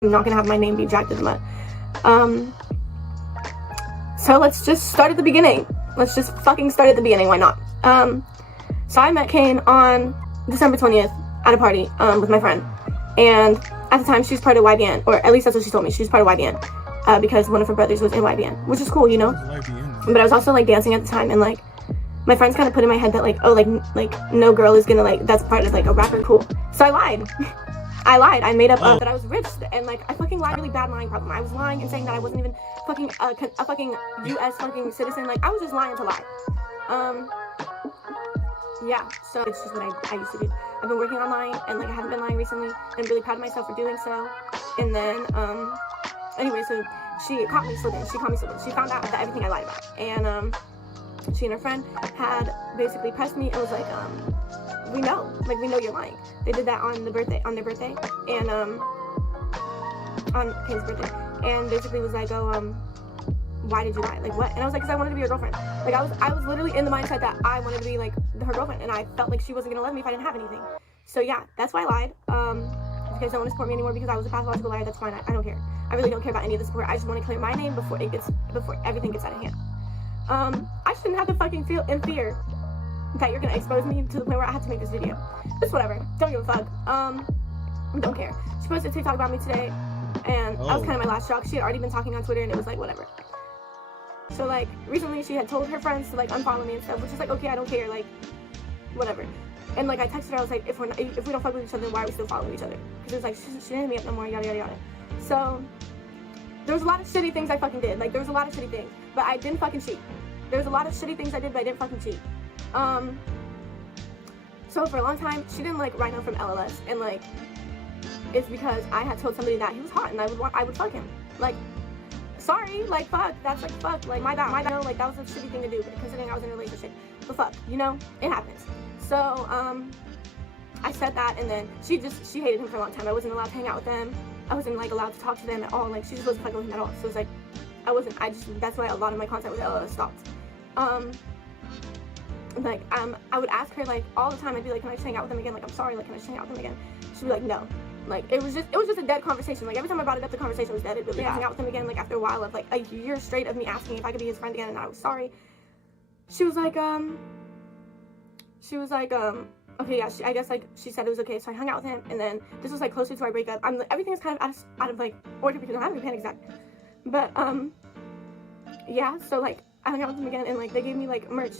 I'm not gonna have my name be dragged through the mud. So let's just start at the beginning. Let's just fucking start at the beginning. Why not? So I met Kane on December 20th at a party with my friend, and at the time she was part of YBN, or at least that's what she told me. She was part of YBN because one of her brothers was in YBN, which is cool, you know. But I was also like dancing at the time, and like my friends kind of put in my head that like, oh, like no girl is gonna like that's part of like a rapper, cool. So I lied. I made up that I was rich, and like I fucking lied, really bad lying problem. I was lying and saying that I wasn't even fucking a fucking U.S. fucking citizen. Like I was just lying to lie. Yeah. So it's just what I used to do. I've been working on lying, and like I haven't been lying recently, and I'm really proud of myself for doing so. And then anyway, so she caught me slipping. She found out that everything I lied about, and she and her friend had basically pressed me and was like, we know you're lying. They did that on their birthday, and on Kane's birthday, and basically was like, oh, why did you lie? Like what? And I was like, because I wanted to be your girlfriend. Like I was literally in the mindset that I wanted to be like her girlfriend, and I felt like she wasn't gonna love me if I didn't have anything. So yeah, that's why I lied. If you guys don't want to support me anymore because I was a pathological liar, that's fine. I don't care. I really don't care about any of the support. I just want to clear my name before everything gets out of hand. I shouldn't have to fucking feel in fear that you're gonna expose me to the point where I have to make this video. It's whatever. Don't give a fuck. Don't care. She posted a TikTok about me today, and that was kind of my last shock. She had already been talking on Twitter, and it was like whatever. So like recently, she had told her friends to like unfollow me and stuff, which is like okay, I don't care, like whatever. And like I texted her, I was like, if we don't fuck with each other, then why are we still following each other? Because it was like she didn't hit me up no more, yada yada yada. So there was a lot of shitty things I fucking did. Like there was a lot of shitty things, but I didn't fucking cheat. There was a lot of shitty things I did, but I didn't fucking cheat. So for a long time, she didn't like Rhino from LLS, and like it's because I had told somebody that he was hot and I would fuck him. Like, sorry, like fuck, that's like fuck, like my bad, no, like that was a shitty thing to do, but considering I was in a relationship. But fuck, you know, it happens. So I said that, and then she hated him for a long time. I wasn't allowed to hang out with them. I wasn't like allowed to talk to them at all. Like she just wasn't fucking with him at all. So it's like that's why a lot of my contact with LLS stopped. Like I would ask her like all the time. I'd be like, can I just hang out with them again? Like I'm sorry, like can I just hang out with them again? She'd be like, no. Like it was just a dead conversation. Like every time I brought it up, the conversation was dead. It'd be like, hang out with him again. Like after a while of like a year straight of me asking if I could be his friend again, and I was sorry. She was like okay, yeah. I guess like she said it was okay, so I hung out with him, and then this was like closer to our breakup. Everything is kind of out of like order because I'm having a panic attack. But yeah. So like I hung out with him again, and like they gave me like merch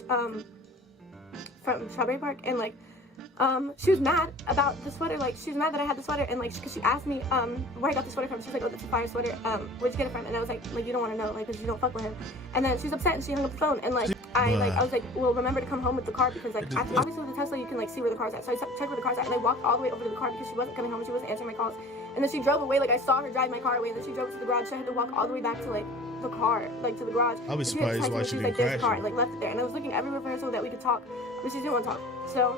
from Strawberry Park, and like she was mad about the sweater. Like she was mad that I had the sweater, and like because she asked me where I got the sweater from. She was like, oh, that's a fire sweater, where'd you get it from? And I was like you don't want to know, like because you don't fuck with him. And then she was upset and she hung up the phone, and like I was like, well, remember to come home with the car, because like obviously with the Tesla you can like see where the car's at. So I checked where the car's at, and I walked all the way over to the car because she wasn't coming home, she wasn't answering my calls. And then she drove away. Like I saw her drive my car away, and then she drove to the garage, so I had to walk all the way back to like the car, like to the garage. I was surprised why she didn't crash. There's a car, and, like left it there, and I was looking everywhere for her so that we could talk, but she didn't want to talk. So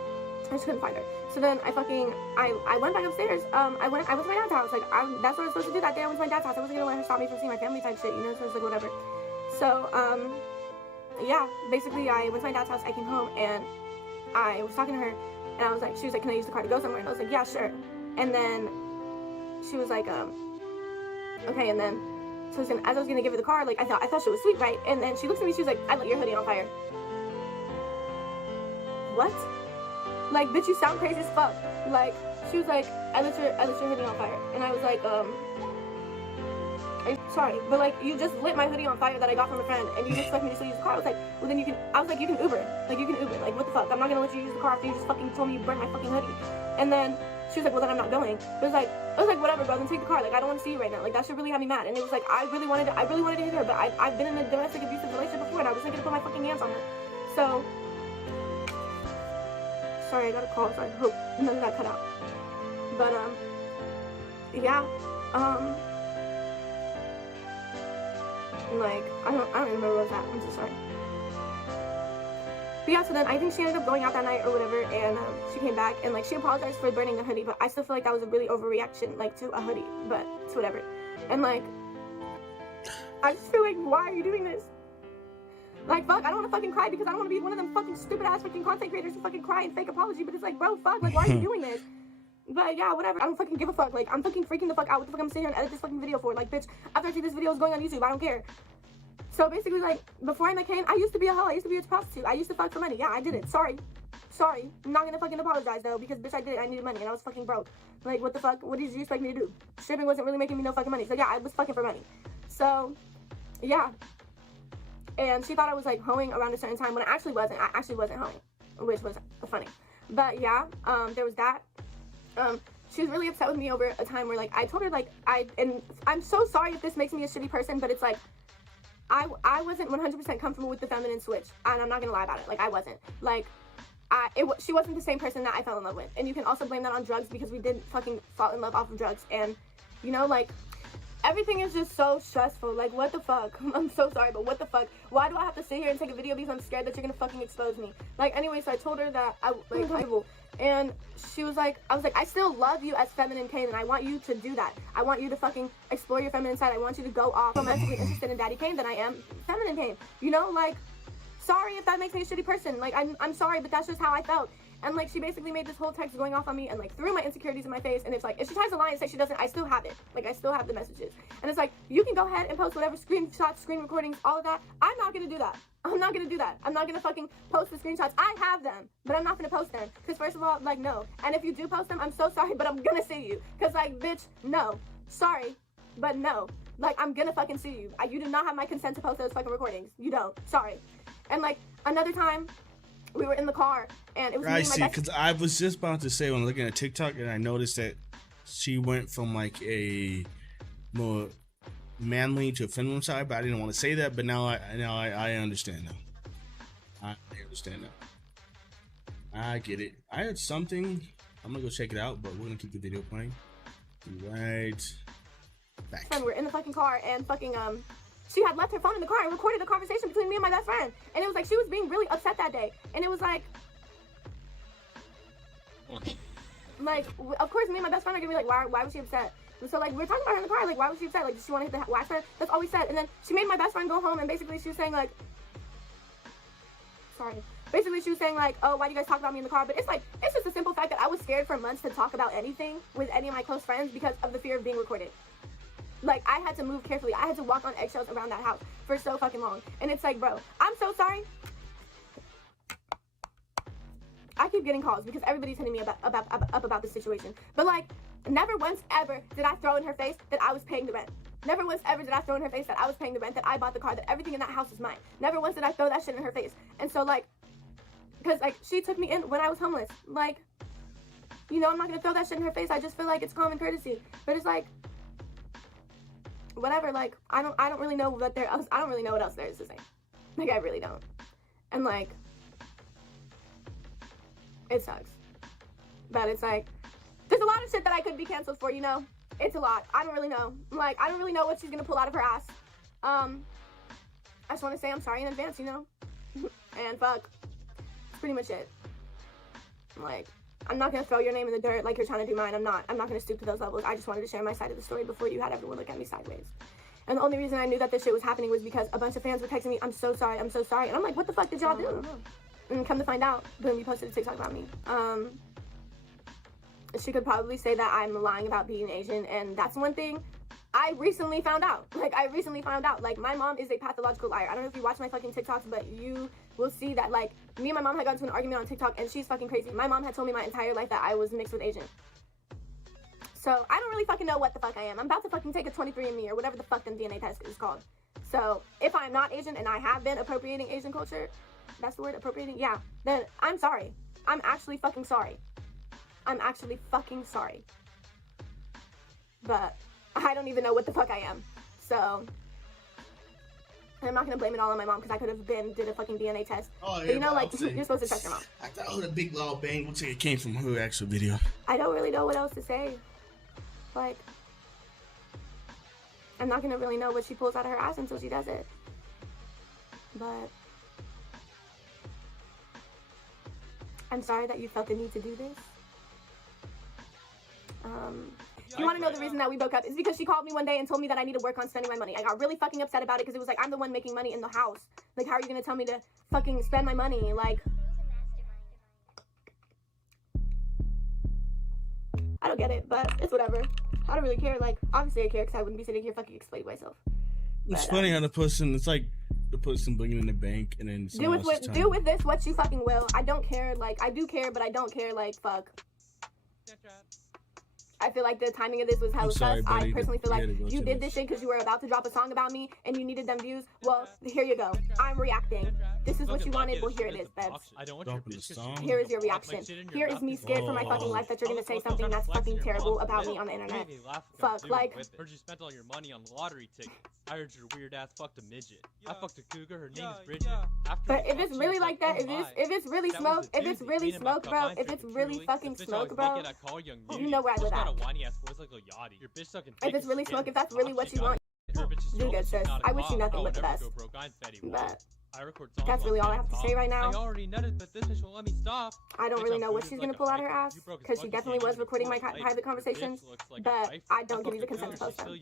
I just couldn't find her. So then I went back upstairs. I went to my dad's house. Like that's what I was supposed to do that day. I went to my dad's house. I wasn't gonna let her stop me from seeing my family type shit, you know. So it's like whatever. So yeah, basically I went to my dad's house. I came home and I was talking to her, and I was like, she was like, can I use the car to go somewhere? And I was like, yeah, sure. And then she was like, okay. And then so as I was gonna give her the car, like I thought she was sweet, right? And then she looks at me. She was like, I lit your hoodie on fire. What? Like, bitch, you sound crazy as fuck. Like, she was like, I lit your hoodie on fire. And I was like, I'm sorry, but like, you just lit my hoodie on fire that I got from a friend, and you just expect me to still use the car. I was like, well then you can Uber. Like, you can Uber. Like, what the fuck? I'm not gonna let you use the car after you just fucking told me you burned my fucking hoodie. And then she was like, well then I'm not going. I was like, whatever, bro, then take the car. Like, I don't want to see you right now. Like, that shit really had me mad. And it was like, I really wanted to hit her, but I've been in a domestic abusive relationship before, and I was thinking to put my fucking hands on her. So sorry, I got a call, so I hope none of that cut out. But yeah, like I don't even remember what was that. I'm so sorry. But yeah, so then I think she ended up going out that night or whatever, and she came back and like she apologized for burning the hoodie, but I still feel like that was a really overreaction, like to a hoodie. But it's whatever. And like I just feel like, why are you doing this? Like, fuck, I don't want to fucking cry because I don't want to be one of them fucking stupid ass fucking content creators who fucking cry and fake apology, but it's like, bro, fuck, like, why are you doing this? But yeah, whatever. I don't fucking give a fuck. Like, I'm fucking freaking the fuck out. What the fuck I'm sitting here and edit this fucking video for? Like, bitch, after I see this video is going on YouTube, I don't care. So basically, like, before I met Kane, I used to be a hoe. I used to be a prostitute. I used to fuck for money. Yeah, I did it. Sorry. I'm not gonna fucking apologize, though, because, bitch, I did it. I needed money, and I was fucking broke. Like, what the fuck? What did you expect me to do? Stripping wasn't really making me no fucking money. So, yeah, I was fucking for money. So, yeah. And she thought I was, like, hoeing around a certain time when I actually wasn't. I actually wasn't hoeing, which was funny. But, yeah, there was that. She was really upset with me over a time where, like, I told her, like, and I'm so sorry if this makes me a shitty person, but it's, like, I wasn't 100% comfortable with the feminine switch, and I'm not gonna lie about it. Like, I wasn't. Like, she wasn't the same person that I fell in love with. And you can also blame that on drugs, because we did fucking fall in love off of drugs. And, you know, like, everything is just so stressful. Like, what the fuck? I'm so sorry, but what the fuck? Why do I have to sit here and take a video because I'm scared that you're gonna fucking expose me? Like, anyway, so I told her that and she was like, I still love you as feminine Kane, and I want you to do that. I want you to fucking explore your feminine side. I want you to go off romantically interested in daddy Kane than I am feminine Kane. You know, like, sorry if that makes me a shitty person. Like, I'm sorry, but that's just how I felt. And, like, she basically made this whole text going off on me and, like, threw my insecurities in my face. And it's like, if she tries to lie and say she doesn't, I still have it. Like, I still have the messages. And it's like, you can go ahead and post whatever screenshots, screen recordings, all of that. I'm not gonna do that. I'm not gonna do that. I'm not gonna fucking post the screenshots. I have them, but I'm not gonna post them. Because, first of all, like, no. And if you do post them, I'm so sorry, but I'm gonna sue you. Because, like, bitch, no. Sorry, but no. Like, I'm gonna fucking sue you. You do not have my consent to post those fucking recordings. You don't. Sorry. And, like, another time, we were in the car, and it was me and my best. Because I was just about to say, when looking at TikTok, and I noticed that she went from, like, a more manly to a feminine side, but I didn't want to say that, but now I understand now. I understand now. I get it. I heard something. I'm gonna go check it out, but we're gonna keep the video playing. Right back. And we're in the fucking car, and fucking, she had left her phone in the car and recorded the conversation between me and my best friend. And it was like, she was being really upset that day. And it was like, of course, me and my best friend are gonna be like, why was she upset? And so, like, we were talking about her in the car, like, why was she upset? Like, did she want to hit the wax her? That's all we said. And then she made my best friend go home, and basically she was saying, like, sorry. Basically, she was saying, like, oh, why do you guys talk about me in the car? But it's like, it's just a simple fact that I was scared for months to talk about anything with any of my close friends because of the fear of being recorded. Like, I had to move carefully. I had to walk on eggshells around that house for so fucking long. And it's like, bro, I'm so sorry. I keep getting calls because everybody's hitting me about this situation. But, like, never once ever did I throw in her face that I was paying the rent. Never once ever did I throw in her face that I was paying the rent, that I bought the car, that everything in that house is mine. Never once did I throw that shit in her face. And so, like, because, like, she took me in when I was homeless. Like, you know, I'm not going to throw that shit in her face. I just feel like it's common courtesy. But it's like, whatever, like, I don't really know what I don't really know what else there is to say. Like, I really don't. And, like, it sucks. But it's like, there's a lot of shit that I could be canceled for, you know? It's a lot. I don't really know. Like, I don't really know what she's gonna pull out of her ass. I just want to say I'm sorry in advance, you know? And fuck. That's pretty much it. Like, I'm not gonna throw your name in the dirt like you're trying to do mine. I'm not gonna stoop to those levels. I just wanted to share my side of the story before you had everyone look at me sideways. And the only reason I knew that this shit was happening was because a bunch of fans were texting me, I'm so sorry. And I'm like, what the fuck did y'all do? And come to find out, boom, you posted a TikTok about me. She could probably say that I'm lying about being Asian, and that's one thing I recently found out. Like, my mom is a pathological liar. I don't know if you watch my fucking TikToks, but you will see that, like, me and my mom had gotten into an argument on TikTok, and she's fucking crazy. My mom had told me my entire life that I was mixed with Asian. So, I don't really fucking know what the fuck I am. I'm about to fucking take a 23andMe or whatever the fuck them DNA test is called. So, if I'm not Asian and I have been appropriating Asian culture, that's the word, appropriating? Yeah. Then, I'm sorry. I'm actually fucking sorry. But I don't even know what the fuck I am. So, I'm not gonna blame it all on my mom because I could have did a fucking DNA test. Oh, yeah, but you know, like, you're supposed to trust your mom. I thought, oh, the big loud bang looks like it came from her actual video. I don't really know what else to say. Like, I'm not gonna really know what she pulls out of her ass until she does it. But I'm sorry that you felt the need to do this. You want to know the reason that we broke up? It's because she called me one day and told me that I need to work on spending my money. I got really fucking upset about it because it was like, I'm the one making money in the house. Like, how are you going to tell me to fucking spend my money? Like, I get it, but it's whatever. I don't really care. Like, obviously I care because I wouldn't be sitting here fucking explaining myself. It's But, funny how the person, it's like the person bringing in the bank and then do with this what you fucking will. I don't care. Like, I do care, but I don't care. Like, fuck. I feel like the timing of this was hella sus. I personally feel like you did this shit because you were about to drop a song about me and you needed them views. Well, here you go. I'm reacting. This is what you wanted. Well, here it is, Bebs. I don't want your song. Here is your reaction. Here is me scared for my fucking life that you're gonna say something that's fucking terrible about me on the internet. Fuck, like. Heard you spent all your money on lottery tickets. I heard your weird ass fucked a midget. I fucked a cougar. Her name is Bridget. But if it's really like that, if it's really smoke, if it's really smoke, bro, if it's really fucking smoke, bro, you know where I live at. If it's really smoke, if that's really what you want, do good, sis. I wish you nothing but the best. But that's really all I have to say right now. I don't really know what she's gonna pull out her ass, because she definitely was recording my private conversations, but I don't give you the consent to post them.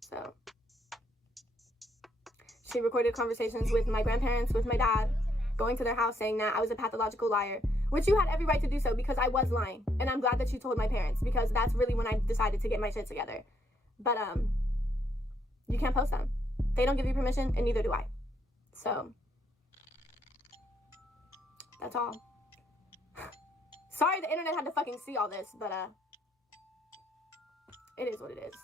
So, she recorded conversations with my grandparents, with my dad, going to their house saying that I was a pathological liar, which you had every right to do so because I was lying. And I'm glad that you told my parents because that's really when I decided to get my shit together. But, you can't post them. They don't give you permission and neither do I. So, that's all. Sorry the internet had to fucking see all this, but, it is what it is.